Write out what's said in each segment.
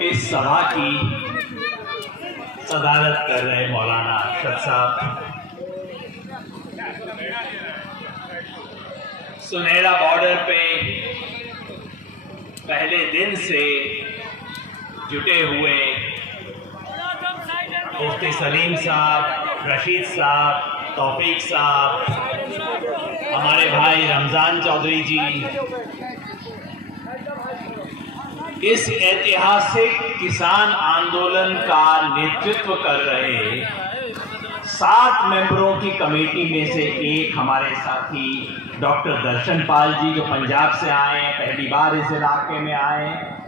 इस सभा की सदारत कर रहे मौलाना अरशद साहब, सुनहरा बॉर्डर पे पहले दिन से जुटे हुए मुफ्ती सलीम साहब, रशीद साहब, तौफीक साहब, हमारे भाई रमजान चौधरी जी, इस ऐतिहासिक किसान आंदोलन का नेतृत्व कर रहे 7 मेंबरों की कमेटी में से एक हमारे साथी डॉक्टर दर्शन पाल जी, जो पंजाब से आए हैं, पहली बार इस इलाके में आए हैं।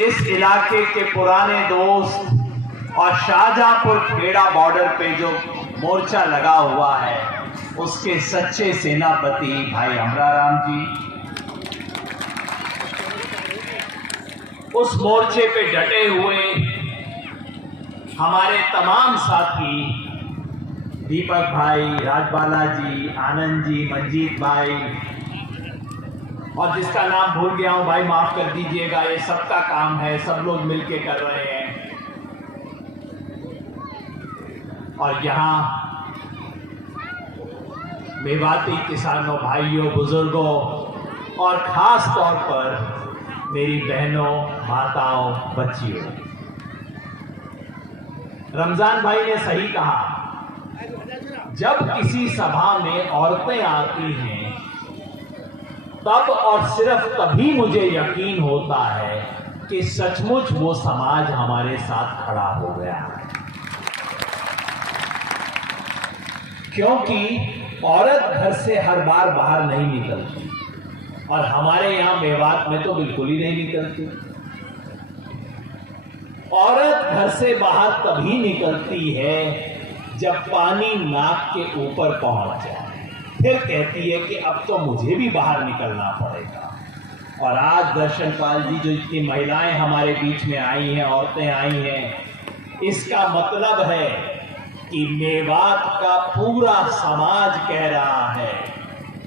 इस इलाके के पुराने दोस्त और शाहजहांपुर खेड़ा बॉर्डर पे जो मोर्चा लगा हुआ है, उसके सच्चे सेनापति भाई अमराराम जी, उस मोर्चे पे डटे हुए हमारे तमाम साथी दीपक भाई, राजबाला जी, आनंद जी, मंजीत भाई, और जिसका नाम भूल गया हूं भाई माफ कर दीजिएगा, ये सबका काम है, सब लोग मिलके कर रहे हैं। और यहाँ मेवाती किसानों, भाइयों, बुजुर्गों और खास तौर पर मेरी बहनों, माताओं, बच्चियों, रमजान भाई ने सही कहा, जब किसी सभा में औरतें आती हैं तब और सिर्फ तभी मुझे यकीन होता है कि सचमुच वो समाज हमारे साथ खड़ा हो गया है। क्योंकि औरत घर से हर बार बाहर नहीं निकलती, और हमारे यहां मेवात में तो बिल्कुल ही नहीं निकलती। औरत घर से बाहर तभी निकलती है जब पानी नाक के ऊपर पहुंच जाए, फिर कहती है कि अब तो मुझे भी बाहर निकलना पड़ेगा। और आज दर्शन पाल जी, जो इतनी महिलाएं हमारे बीच में आई हैं, औरतें आई हैं, इसका मतलब है कि मेवात का पूरा समाज कह रहा है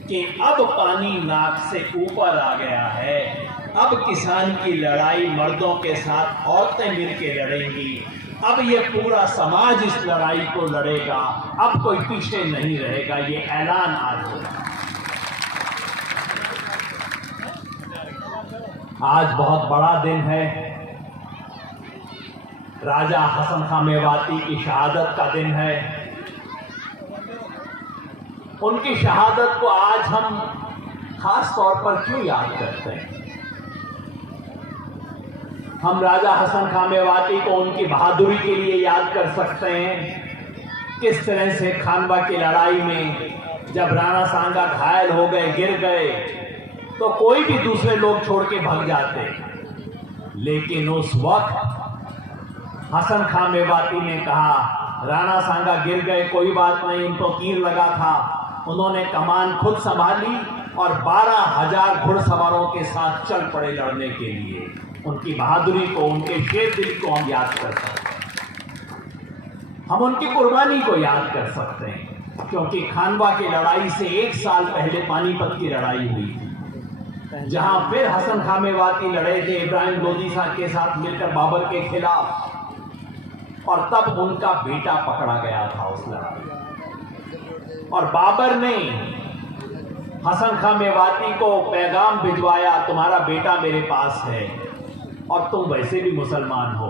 कि अब पानी नाक से ऊपर आ गया है, अब किसान की लड़ाई मर्दों के साथ औरतें मिलकर लड़ेंगी, अब ये पूरा समाज इस लड़ाई को लड़ेगा, अब कोई पीछे नहीं रहेगा। ये ऐलान आज होगा। आज बहुत बड़ा दिन है, राजा हसन खां मेवाती की शहादत का दिन है। उनकी शहादत को आज हम खास तौर पर क्यों याद करते हैं? हम राजा हसन खां मेवाती को उनकी बहादुरी के लिए याद कर सकते हैं। किस तरह से खानवा की लड़ाई में जब राणा सांगा घायल हो गए, गिर गए, तो कोई भी दूसरे लोग छोड़ के भाग जाते, लेकिन उस वक्त हसन खां मेवाती ने कहा, राणा सांगा गिर गए, कोई बात नहीं, उनको तीर लगा था, उन्होंने कमान खुद संभाली और 12,000 घुड़सवारों के साथ चल पड़े लड़ने के लिए। उनकी बहादुरी को, उनके शेर दिल को हम याद कर सकते हैं, हम उनकी कुर्बानी को याद कर सकते हैं, क्योंकि खानवा की लड़ाई से 1 साल पहले पानीपत की लड़ाई हुई थी, जहां फिर हसन खां मेवाती लड़े थे इब्राहिम लोदी साहब के साथ मिलकर बाबर के खिलाफ, और तब उनका बेटा पकड़ा गया था उस लड़ाई। और बाबर ने हसन खां मेवाती को पैगाम भिजवाया, तुम्हारा बेटा मेरे पास है और तुम वैसे भी मुसलमान हो,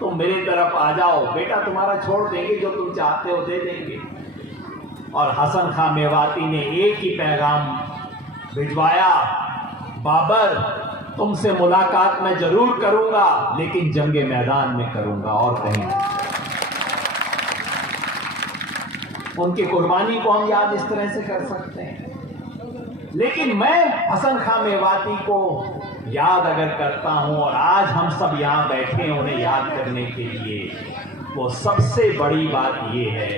तुम मेरी तरफ आ जाओ, बेटा तुम्हारा छोड़ देंगे, जो तुम चाहते हो दे देंगे। और हसन खां मेवाती ने एक ही पैगाम भिजवाया, बाबर तुमसे मुलाकात मैं जरूर करूंगा, लेकिन जंगे मैदान में करूंगा और कहीं। उनकी कुर्बानी को हम याद इस तरह से कर सकते हैं। लेकिन मैं हसन खां मेवाती को याद अगर करता हूं, और आज हम सब यहां बैठे हैं उन्हें याद करने के लिए, वो सबसे बड़ी बात ये है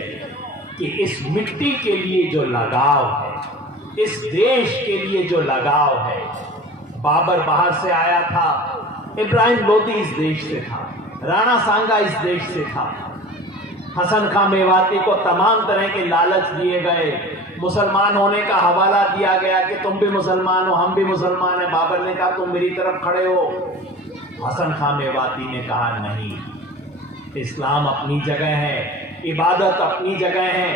कि इस मिट्टी के लिए जो लगाव है, इस देश के लिए जो लगाव है, बाबर बाहर से आया था, इब्राहिम लोदी इस देश से था, राणा सांगा इस देश से था, हसन खां मेवाती को तमाम तरह के लालच दिए गए, मुसलमान होने का हवाला दिया गया कि तुम भी मुसलमान हो, हम भी मुसलमान हैं। बाबर ने कहा तुम मेरी तरफ खड़े हो। हसन खां मेवाती ने कहा नहीं, इस्लाम अपनी जगह है, इबादत अपनी जगह है,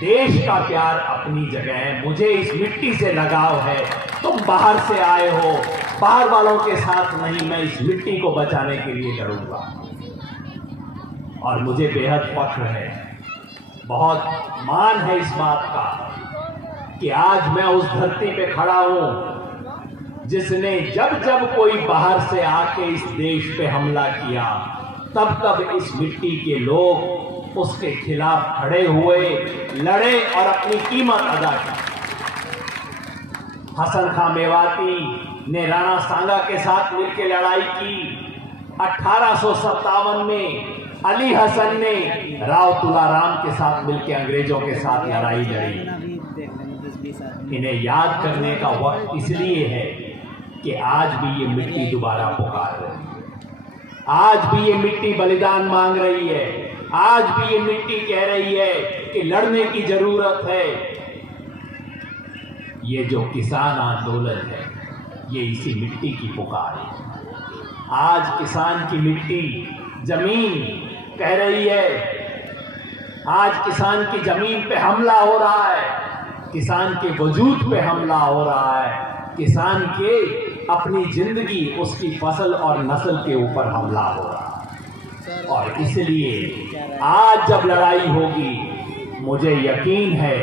देश का प्यार अपनी जगह है, मुझे इस मिट्टी से लगाव है। तुम बाहर से आए हो, बाहर वालों के साथ नहीं, मैं इस मिट्टी को बचाने के लिए लड़ूंगा। और मुझे बेहद फख्र है, बहुत मान है इस बात का कि आज मैं उस धरती पे खड़ा हूं जिसने जब जब कोई बाहर से आके इस देश पे हमला किया तब तब इस मिट्टी के लोग उसके खिलाफ खड़े हुए, लड़े और अपनी कीमत अदा की। हसन खां मेवाती ने राणा सांगा के साथ मिलकर लड़ाई की। 1857 में अली हसन ने राव तुलाराम के साथ मिलकर अंग्रेजों के साथ लड़ाई लड़ी। इन्हें याद करने का वक्त इसलिए है कि आज भी ये मिट्टी दोबारा पुकार रही है, आज भी ये मिट्टी बलिदान मांग रही है, आज भी ये मिट्टी कह रही है कि लड़ने की जरूरत है। ये जो किसान आंदोलन है ये इसी मिट्टी की पुकार है। आज किसान की मिट्टी, जमीन कह रही है, आज किसान की जमीन पे हमला हो रहा है, किसान के वजूद पे हमला हो रहा है, किसान के अपनी जिंदगी, उसकी फसल और नस्ल के ऊपर हमला हो रहा है। और इसलिए आज जब लड़ाई होगी, मुझे यकीन है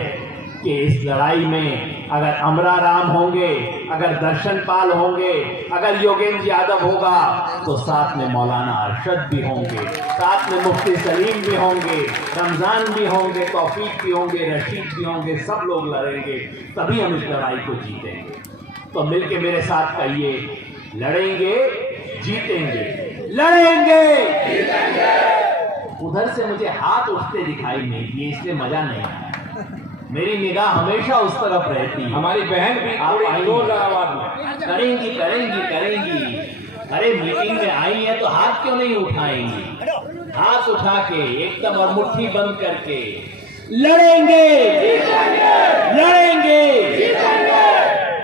कि इस लड़ाई में अगर अमरा राम होंगे, अगर दर्शन पाल होंगे, अगर योगेंद्र यादव होगा, तो साथ में मौलाना अरशद भी होंगे, साथ में मुफ्ती सलीम भी होंगे, रमजान भी होंगे, तौफीक भी होंगे, रशीद भी होंगे, सब लोग लड़ेंगे, तभी हम इस लड़ाई को जीतेंगे। तो मिलके मेरे साथ कहिए, लड़ेंगे जीतेंगे, लड़ेंगे जीतेंगे। उधर से मुझे हाथ उठते दिखाई नहीं दिए, इसलिए मजा नहीं आया। मेरी निगाह हमेशा उस तरफ रहती है। हमारी बहन भी आप जोर आवाज में करेंगी करेंगी करेंगी। अरे मीटिंग में आई है तो हाथ क्यों नहीं उठाएंगी? हाथ उठा के एकदम और मुट्ठी बंद करके लड़ेंगे लड़ेंगे।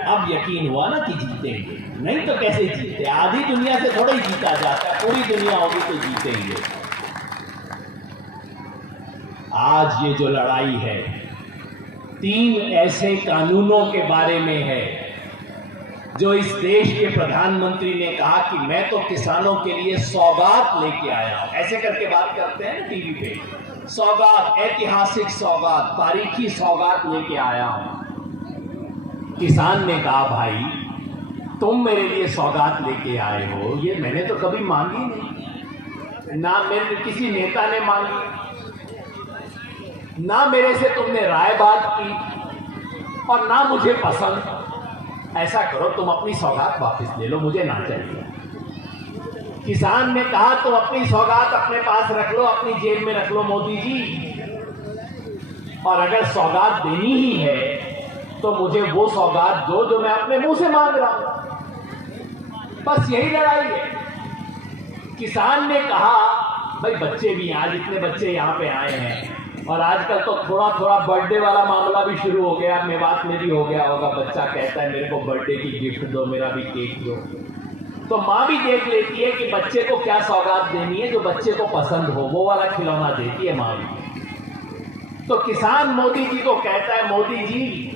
अब यकीन हुआ ना कि जीतेंगे, नहीं तो कैसे जीते? आधी दुनिया से थोड़ा ही जीता जाता है, पूरी दुनिया होगी तो जीतेंगे। आज ये जो लड़ाई है 3 ऐसे कानूनों के बारे में है जो इस देश के प्रधानमंत्री ने कहा कि मैं तो किसानों के लिए सौगात लेके आया हूं। ऐसे करके बात करते हैं ना टीवी पे, सौगात, ऐतिहासिक सौगात, तारीखी सौगात लेके आया हूं। किसान ने कहा भाई तुम मेरे लिए सौगात लेके आए हो, ये मैंने तो कभी मांगी नहीं, ना मेरे किसी नेता ने मांगी, ना मेरे से तुमने राय बात की और ना मुझे पसंद। ऐसा करो तुम अपनी सौगात वापस ले लो, मुझे ना चाहिए। किसान ने कहा तुम अपनी सौगात अपने पास रख लो, अपनी जेब में रख लो मोदी जी, और अगर सौगात देनी ही है तो मुझे वो सौगात दो जो मैं अपने मुंह से मांग रहा हूं। बस यही लड़ाई है। किसान ने कहा भाई बच्चे भी, आज इतने बच्चे यहां पे आए हैं और आजकल तो थोड़ा थोड़ा बर्थडे वाला मामला भी शुरू हो गया। मेवात में भी हो गया होगा, बच्चा कहता है मेरे को बर्थडे की गिफ्ट दो, मेरा भी केक दो। तो माँ भी देख लेती है कि बच्चे को क्या सौगात देनी है, जो बच्चे को पसंद हो वो वाला खिलौना देती है माँ भी। तो किसान मोदी जी को कहता है मोदी जी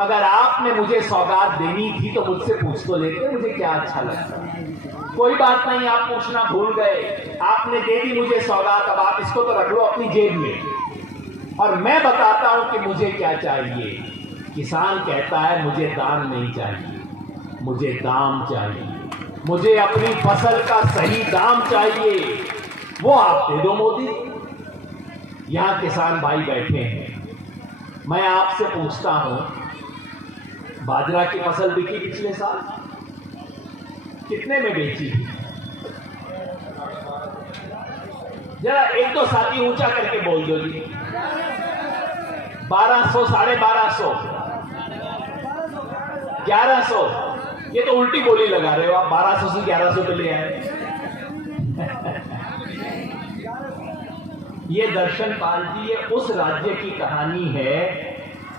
अगर आपने मुझे सौगात देनी थी तो मुझसे पूछ तो लेते, मुझे क्या अच्छा लगता। कोई बात नहीं, आप पूछना भूल गए, आपने दे दी मुझे सौगात, अब आप इसको तो रख लो अपनी जेब में और मैं बताता हूं कि मुझे क्या चाहिए। किसान कहता है मुझे दान नहीं चाहिए, मुझे दाम चाहिए, मुझे अपनी फसल का सही दाम चाहिए, वो आप दे दो मोदी। यहां किसान भाई बैठे हैं, मैं आपसे पूछता हूं बाजरा की फसल बिकी पिछले साल कितने में बेची? जरा एक दो साथी ऊंचा करके बोल दो जी। 1200, 1250, 1100। ये तो उल्टी बोली लगा रहे हो आप, 1200 से 1100 पे ले आए। ये दर्शन पाल जी, ये उस राज्य की कहानी है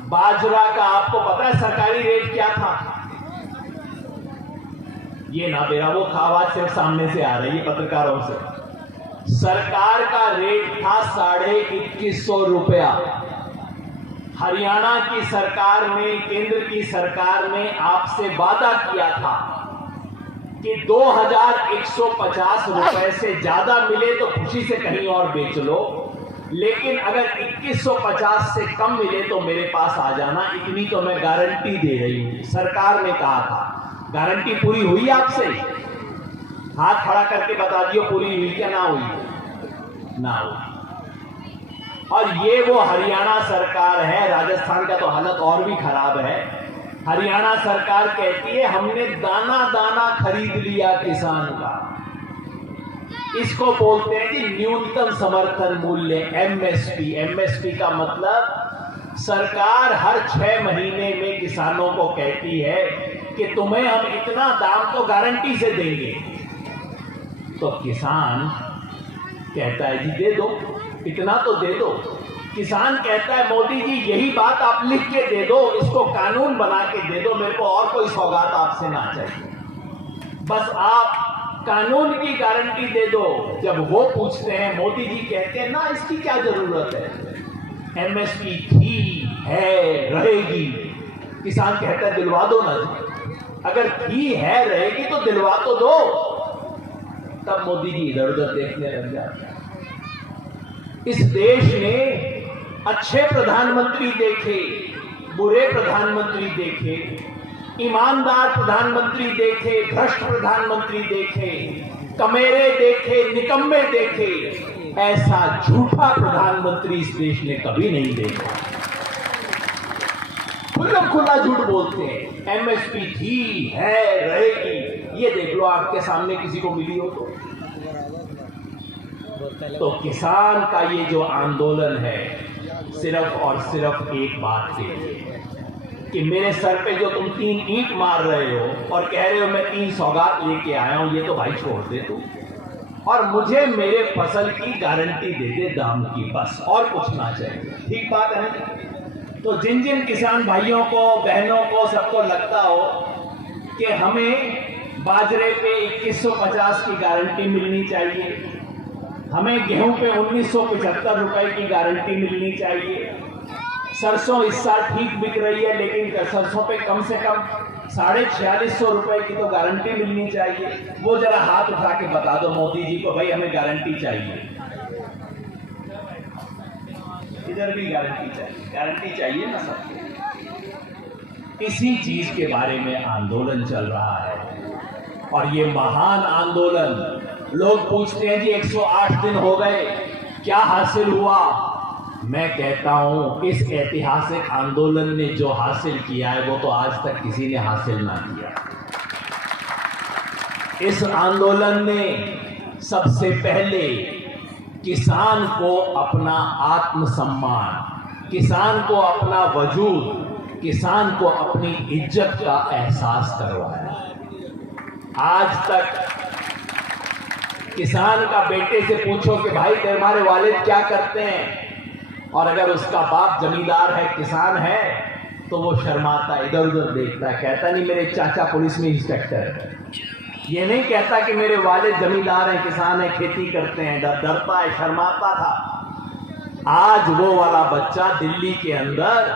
बाजरा का आपको पता है सरकारी रेट क्या था? ये ना मेरा वो आवाज सिर्फ सामने से आ रही है पत्रकारों से। सरकार का रेट था 2150 रुपया। हरियाणा की सरकार ने, केंद्र की सरकार ने आपसे वादा किया था कि 2150 रुपए से ज्यादा मिले तो खुशी से कहीं और बेच लो, लेकिन अगर 2150 से कम मिले तो मेरे पास आ जाना, इतनी तो मैं गारंटी दे रही हूं। सरकार ने कहा था। गारंटी पूरी हुई आपसे? हाथ खड़ा करके बता दियो पूरी हुई क्या ना हुई? ना हुई। और ये वो हरियाणा सरकार है, राजस्थान का तो हालत और भी खराब है। हरियाणा सरकार कहती है हमने दाना दाना खरीद लिया किसान का। इसको बोलते हैं कि न्यूनतम समर्थन मूल्य, एमएसपी। एमएसपी का मतलब सरकार हर 6 महीने में किसानों को कहती है कि तुम्हें हम इतना दाम तो गारंटी से देंगे। तो किसान कहता है जी दे दो, इतना तो दे दो। किसान कहता है मोदी जी यही बात आप लिख के दे दो, इसको कानून बना के दे दो, मेरे को और कोई सौगात आपसे ना चाहिए, बस आप कानून की गारंटी दे दो। जब वो पूछते हैं, मोदी जी कहते हैं ना इसकी क्या जरूरत है, एमएसपी थी, है, रहेगी। किसान कहता है दिलवा दो ना जी, अगर थी है रहेगी तो दिलवा तो दो। तब मोदी जी इधर उधर देखने लग जाते हैं। इस देश ने अच्छे प्रधानमंत्री देखे, बुरे प्रधानमंत्री देखे, ईमानदार प्रधानमंत्री देखे, भ्रष्ट प्रधानमंत्री देखे, कमेरे देखे, निकम्मे देखे, ऐसा झूठा प्रधानमंत्री इस देश ने कभी नहीं देखा। खुला खुला झूठ बोलते हैं, एमएसपी थी, है, रहेगी। ये देख लो आपके सामने किसी को मिली हो तो किसान का ये जो आंदोलन है सिर्फ और सिर्फ एक बात के लिए कि मेरे सर पे जो तुम 3 ईंट मार रहे हो और कह रहे हो मैं 3 सौगात लेके आया हूं, ये तो भाई छोड़ दे तू, और मुझे मेरे फसल की गारंटी दे दे दाम की, बस और कुछ ना चाहिए। ठीक बात है। तो जिन जिन किसान भाइयों को, बहनों को, सबको लगता हो कि हमें बाजरे पे 2150 की गारंटी मिलनी चाहिए, हमें गेहूं पे 1975 रुपए की गारंटी मिलनी चाहिए, सरसों इस साल ठीक बिक रही है लेकिन सरसों पे कम से कम 4650 रुपए की तो गारंटी मिलनी चाहिए, वो जरा हाथ उठा के बता दो मोदी जी को, भाई हमें गारंटी चाहिए। इधर भी गारंटी चाहिए, गारंटी चाहिए ना सबको। इसी चीज के बारे में आंदोलन चल रहा है और ये महान आंदोलन, लोग पूछते हैं जी 108 दिन हो गए, क्या हासिल हुआ? मैं कहता हूं इस ऐतिहासिक आंदोलन ने जो हासिल किया है वो तो आज तक किसी ने हासिल ना किया। इस आंदोलन ने सबसे पहले किसान को अपना आत्मसम्मान, किसान को अपना वजूद, किसान को अपनी इज्जत का एहसास करवाया। आज तक किसान का बेटे से पूछो कि भाई तुम्हारे वालिद क्या करते हैं, और अगर उसका बाप जमींदार है, किसान है, तो वो शर्माता, इधर उधर देखता है, कहता नहीं मेरे चाचा पुलिस में इंस्पेक्टर है, ये नहीं कहता कि मेरे वालिद जमींदार हैं, किसान है, खेती करते हैं, डरता है, शर्माता था। आज वो वाला बच्चा दिल्ली के अंदर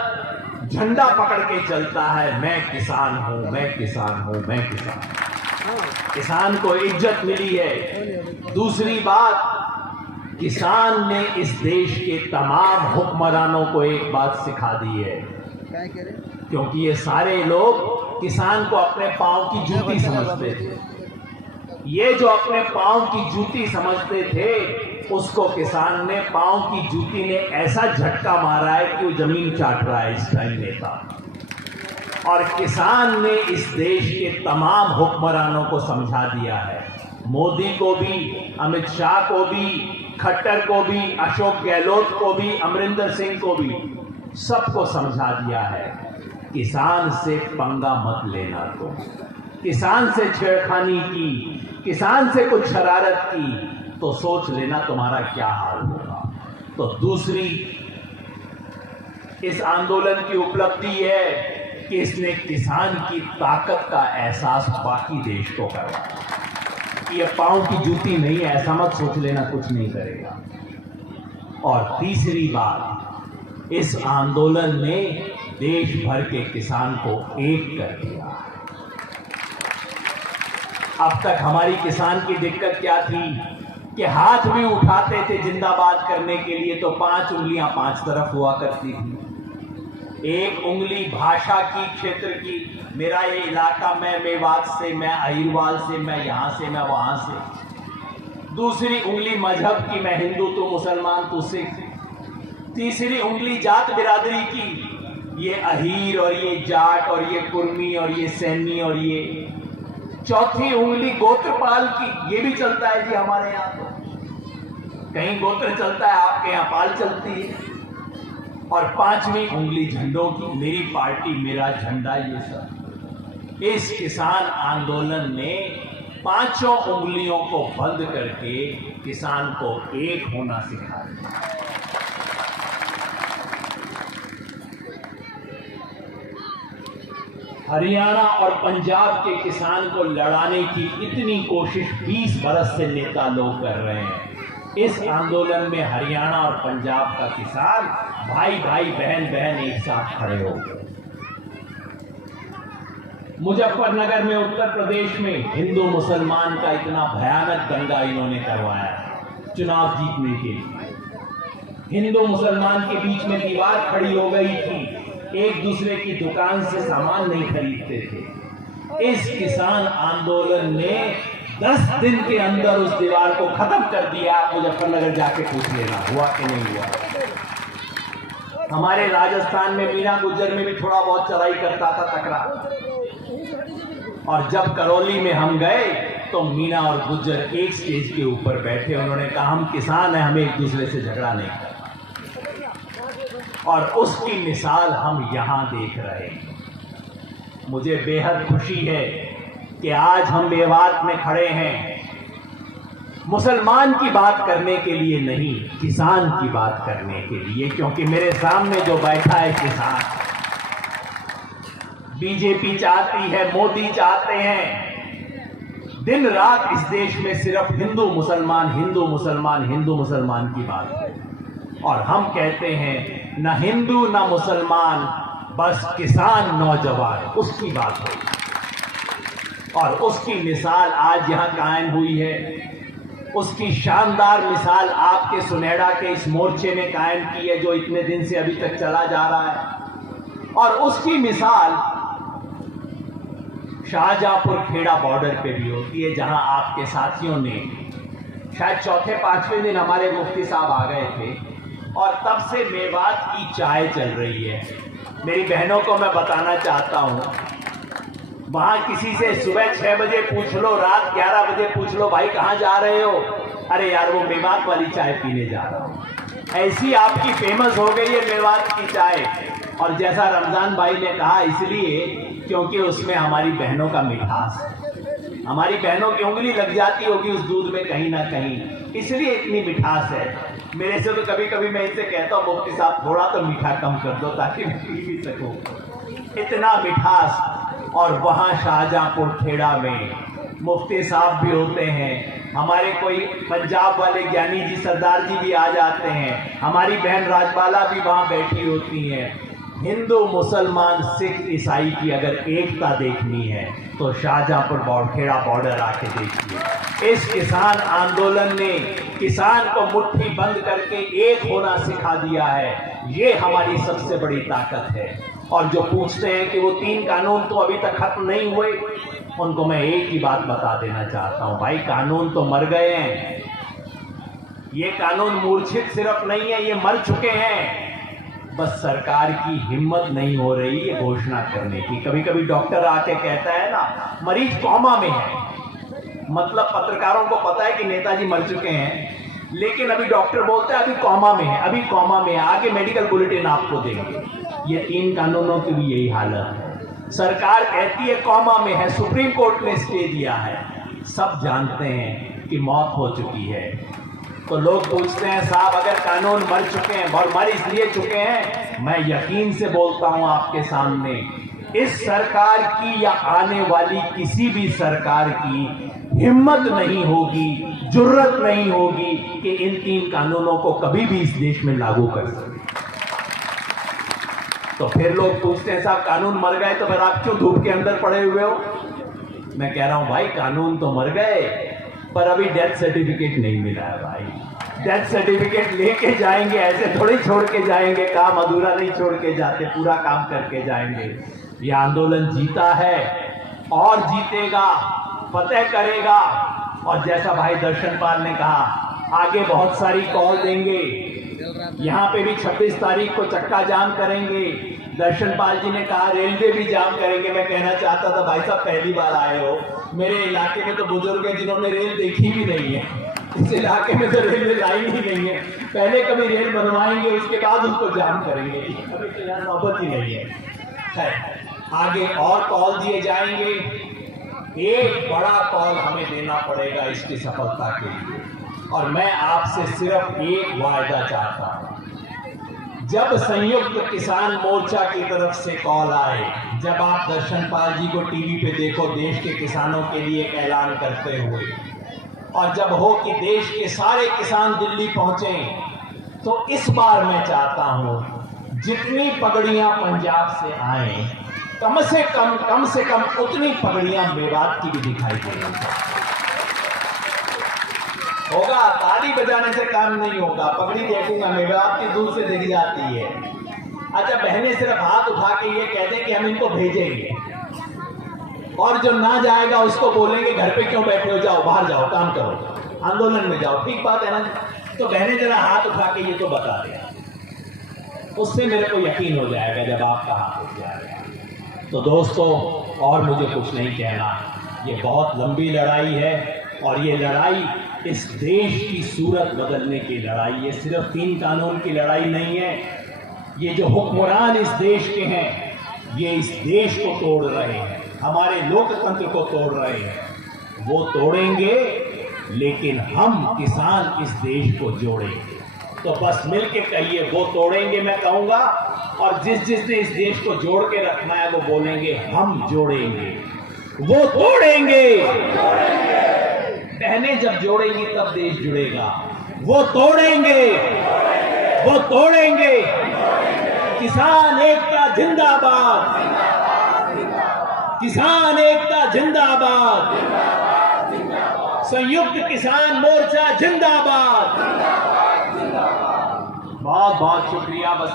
झंडा पकड़ के चलता है, मैं किसान हूं, मैं किसान हूं, मैं किसान हूं। किसान को इज्जत मिली है। दूसरी बात, किसान ने इस देश के तमाम हुक्मरानों को एक बात सिखा दी है, क्योंकि ये सारे लोग किसान को अपने पांव की जूती समझते थे। ये जो अपने पांव की जूती समझते थे, उसको किसान ने, पांव की जूती ने ऐसा झटका मारा है कि वो जमीन चाट रहा है इस टाइम नेता। और किसान ने इस देश के तमाम हुक्मरानों को समझा दिया है, मोदी को भी, अमित शाह को भी, खट्टर को भी, अशोक गहलोत को भी, अमरिंदर सिंह को भी, सबको समझा दिया है किसान से पंगा मत लेना। तो किसान से छेड़खानी की, किसान से कुछ शरारत की तो सोच लेना तुम्हारा क्या हाल होगा। तो दूसरी इस आंदोलन की उपलब्धि है कि इसने किसान की ताकत का एहसास बाकी देश को करवाया। ये पांव की जूती नहीं है, ऐसा मत सोच लेना कुछ नहीं करेगा। और तीसरी बात, इस आंदोलन ने देश भर के किसान को एक कर दिया। अब तक हमारी किसान की दिक्कत क्या थी कि हाथ भी उठाते थे जिंदाबाद करने के लिए तो 5 उंगलियां 5 तरफ हुआ करती थी। एक उंगली भाषा की, क्षेत्र की, मेरा ये इलाका, मैं मेवात से, मैं अहिरवाल से, मैं यहां से, मैं वहां से। दूसरी उंगली मजहब की, मैं हिंदू तो मुसलमान तो सिख। तीसरी उंगली जात बिरादरी की, ये अहीर और ये जाट और ये कुर्मी और ये सैनी और ये। चौथी उंगली गोत्रपाल की, ये भी चलता है जी हमारे यहाँ तो, कहीं गोत्र चलता है, आपके यहाँ पाल चलती है। और 5वीं उंगली झंडों की, मेरी पार्टी मेरा झंडा, ये सब। इस किसान आंदोलन ने 5 उंगलियों को बंद करके किसान को एक होना सिखा दिया। हरियाणा और पंजाब के किसान को लड़ाने की इतनी कोशिश 20 बरस से नेता लोग कर रहे हैं। इस आंदोलन में हरियाणा और पंजाब का किसान भाई भाई, बहन बहन एक साथ खड़े हो गए। मुजफ्फरनगर में, उत्तर प्रदेश में हिंदू मुसलमान का इतना भयानक दंगा इन्होंने करवाया चुनाव जीतने के लिए। हिंदू मुसलमान के बीच में दीवार खड़ी हो गई थी, एक दूसरे की दुकान से सामान नहीं खरीदते थे। इस किसान आंदोलन ने 10 दिन के अंदर उस दीवार को खत्म कर दिया। मुजफ्फरनगर जाके पूछ लेना हुआ कि नहीं हुआ। हमारे राजस्थान में मीना गुज्जर में भी थोड़ा बहुत चढ़ाई करता था तकरार, और जब करौली में हम गए तो मीना और गुज्जर एक स्टेज के ऊपर बैठे। उन्होंने कहा हम किसान हैं, हमें एक दूसरे से झगड़ा नहीं करना। और उसकी मिसाल हम यहां देख रहे हैं। मुझे बेहद खुशी है कि आज हम मेवात में खड़े हैं, मुसलमान की बात करने के लिए नहीं, किसान की बात करने के लिए, क्योंकि मेरे सामने जो बैठा है किसान। बीजेपी चाहती है, मोदी चाहते हैं, दिन रात इस देश में सिर्फ हिंदू मुसलमान, हिंदू मुसलमान, हिंदू मुसलमान की बात है। और हम कहते हैं न हिंदू न मुसलमान, बस किसान नौजवान, उसकी बात हो। और उसकी मिसाल आज यहां कायम हुई है। उसकी शानदार मिसाल आपके सुनेड़ा के इस मोर्चे ने कायम की है, जो इतने दिन से अभी तक चला जा रहा है। और उसकी मिसाल शाहजहांपुर खेड़ा बॉर्डर पे भी होती है, जहां आपके साथियों ने शायद 4-5वें दिन हमारे मुफ्ती साहब आ गए थे, और तब से मेवात की चाय चल रही है। मेरी बहनों को मैं बताना चाहता हूं, वहां किसी से सुबह 6 बजे पूछ लो, रात 11 बजे पूछ लो, भाई कहां जा रहे हो? अरे यार वो मेवात वाली चाय पीने जा रहा हूं। ऐसी आपकी फेमस हो गई है मेवात की चाय। और जैसा रमजान भाई ने कहा, इसलिए क्योंकि उसमें हमारी बहनों का मिठास है। हमारी बहनों की उंगली लग जाती होगी उस दूध में कहीं ना कहीं, इसलिए इतनी मिठास है। मेरे से तो कभी कभी मैं इनसे कहता हूँ, मुफ्ती साहब थोड़ा तो मीठा कम कर दो ताकि मैं पी भी सकूं, इतना मिठास। और वहां शाहजहांपुर खेड़ा में मुफ्ती साहब भी होते हैं, हमारे कोई पंजाब वाले ज्ञानी जी, सरदार जी भी आ जाते हैं, हमारी बहन राजबाला भी वहां बैठी होती हैं। हिंदू मुसलमान सिख ईसाई की अगर एकता देखनी है तो शाहजहांपुर खेड़ा बॉर्डर आके देखिए। इस किसान आंदोलन ने किसान को मुट्ठी बंद करके एक होना सिखा दिया है। ये हमारी सबसे बड़ी ताकत है। और जो पूछते हैं कि वो 3 कानून तो अभी तक खत्म नहीं हुए, उनको मैं एक ही बात बता देना चाहता हूं, भाई कानून तो मर गए हैं। ये कानून मूर्छित सिर्फ नहीं है, ये मर चुके हैं। बस सरकार की हिम्मत नहीं हो रही है घोषणा करने की। कभी कभी डॉक्टर आके कहता है ना, मरीज कोमा में है, मतलब पत्रकारों को पता है कि नेताजी मर चुके हैं, लेकिन अभी डॉक्टर बोलते हैं अभी कोमा में है, अभी कोमा में है, आगे मेडिकल बुलेटिन आपको देंगे। ये 3 कानूनों की भी यही हालत है। सरकार कहती है कोमा में है, सुप्रीम कोर्ट ने स्टे दिया है। सब जानते हैं कि मौत हो चुकी है। तो लोग पूछते हैं साहब अगर कानून मर चुके हैं और मर इसलिए चुके हैं, मैं यकीन से बोलता हूं आपके सामने, इस सरकार की या आने वाली किसी भी सरकार की हिम्मत नहीं होगी, जुर्रत नहीं होगी कि इन 3 कानूनों को कभी भी इस देश में लागू कर सके। तो फिर लोग पूछते हैं साहब कानून मर गए तो फिर आप क्यों धूप के अंदर पड़े हुए हो? मैं कह रहा हूं भाई कानून तो मर गए, पर अभी डेथ सर्टिफिकेट नहीं मिला है भाई। डेथ सर्टिफिकेट लेके जाएंगे, ऐसे थोड़ी छोड़ के जाएंगे, काम अधूरा नहीं छोड़ के जाते, पूरा काम करके जाएंगे। यह आंदोलन जीता है और जीतेगा, फतेह करेगा। और जैसा भाई दर्शनपाल ने कहा, आगे बहुत सारी कॉल देंगे। यहाँ पे भी 26 तारीख को चक्का जाम करेंगे। दर्शनपाल जी ने कहा रेलवे भी जाम करेंगे। मैं कहना चाहता था भाई साहब पहली बार आए हो, मेरे इलाके में तो बुजुर्ग हैं जिन्होंने रेल देखी भी नहीं है, इस इलाके में तो रेलवे लाइन ही नहीं है। पहले कभी रेल बनवाएंगे उसके बाद उनको जाम करेंगे, अभी तो यहाँ नौबत ही नहीं है। आगे और कॉल दिए जाएंगे। एक बड़ा कॉल हमें देना पड़ेगा इसकी सफलता के लिए, और मैं आपसे सिर्फ एक वायदा चाहता हूं। जब संयुक्त किसान मोर्चा की तरफ से कॉल आए, जब आप दर्शनपाल जी को टीवी पे देखो देश के किसानों के लिए एक ऐलान करते हुए, और जब हो कि देश के सारे किसान दिल्ली पहुंचे, तो इस बार मैं चाहता हूं जितनी पगड़ियां पंजाब से आए, कम से कम उतनी पगड़ियां मेवात की भी दिखाई देंगी। होगा, ताली बजाने से काम नहीं होगा, पगड़ी देखूंगा मेवात की दूर से दिख जाती है। अच्छा, बहनें सिर्फ हाथ उठा के ये कहते हैं कि हम इनको भेजेंगे, और जो ना जाएगा उसको बोलेंगे घर पे क्यों बैठे हो, जाओ बाहर जाओ, काम करो, आंदोलन में जाओ। ठीक बात है ना? तो बहनें जरा हाथ उठा के ये तो बता दें, उससे मेरे को यकीन हो जाएगा जब आपका हाथ उठ जाएगा। तो दोस्तों, और मुझे कुछ नहीं कहना, ये बहुत लंबी लड़ाई है, और ये लड़ाई इस देश की सूरत बदलने की लड़ाई है। सिर्फ 3 कानून की लड़ाई नहीं है। ये जो हुक्मरान इस देश के हैं, ये इस देश को तोड़ रहे हैं, हमारे लोकतंत्र को तोड़ रहे हैं। वो तोड़ेंगे, लेकिन हम किसान इस देश को जोड़ेंगे। तो बस मिलके कहिए, वो तोड़ेंगे मैं कहूँगा, और जिसने इस देश को जोड़ के रखना है वो बोलेंगे हम जोड़ेंगे। वो तोड़ेंगे, बहनें जब जोड़ेंगी तब देश जुड़ेगा। वो तोड़ेंगे, वो तोड़ेंगे। किसान एकता जिंदाबाद, किसान एकता जिंदाबाद, संयुक्त किसान मोर्चा जिंदाबाद। बहुत बहुत शुक्रिया। बस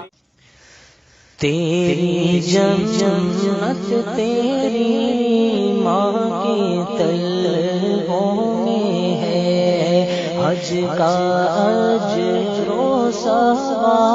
तेरी जन्नत तेरी माँ के तलवों में है, हज का अजरो सवाब